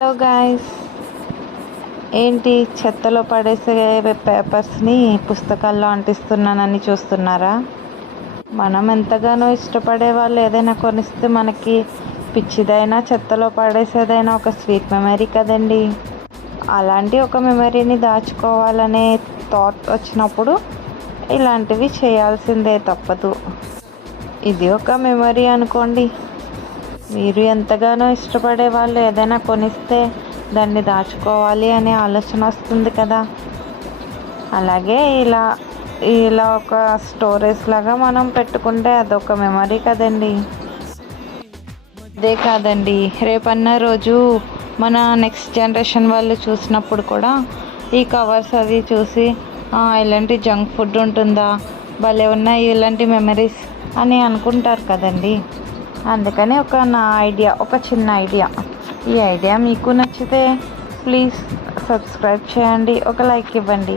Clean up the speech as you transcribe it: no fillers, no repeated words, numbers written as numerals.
Hello guys, ఏంటి చెత్తలో పడేసే పేపర్స్ని పుస్తకాల్లో అంటిస్తున్నానని చూస్తున్నారా? మనం ఎంతగానో ఇష్టపడే వాళ్ళు ఏదైనా కొనిస్తే మనకి పిచ్చిదైనా చెత్తలో పడేసేదైనా ఒక స్వీట్ మెమరీ కదండి. అలాంటి ఒక మెమరీని దాచుకోవాలనే థాట్ వచ్చినప్పుడు ఇలాంటివి చేయాల్సిందే, తప్పదు. ఇది ఒక మెమరీ అనుకోండి. మీరు ఎంతగానో ఇష్టపడే వాళ్ళు ఏదైనా కొనిస్తే దాన్ని దాచుకోవాలి అనే ఆలోచన వస్తుంది కదా. అలాగే ఇలా ఇలా ఒక స్టోరేజ్ లాగా మనం పెట్టుకుంటే అదొక మెమరీ కదండి. అదే కాదండి, రేపన్న రోజు మన నెక్స్ట్ జనరేషన్ వాళ్ళు చూసినప్పుడు కూడా ఈ కవర్స్ అవి చూసి ఇలాంటి జంక్ ఫుడ్ ఉంటుందా, భలే ఉన్నాయి ఇలాంటి మెమరీస్ అని అనుకుంటారు కదండి. అందుకని ఒక చిన్న ఐడియా. ఈ ఐడియా మీకు నచ్చితే ప్లీజ్ సబ్స్క్రైబ్ చేయండి, ఒక లైక్ ఇవ్వండి.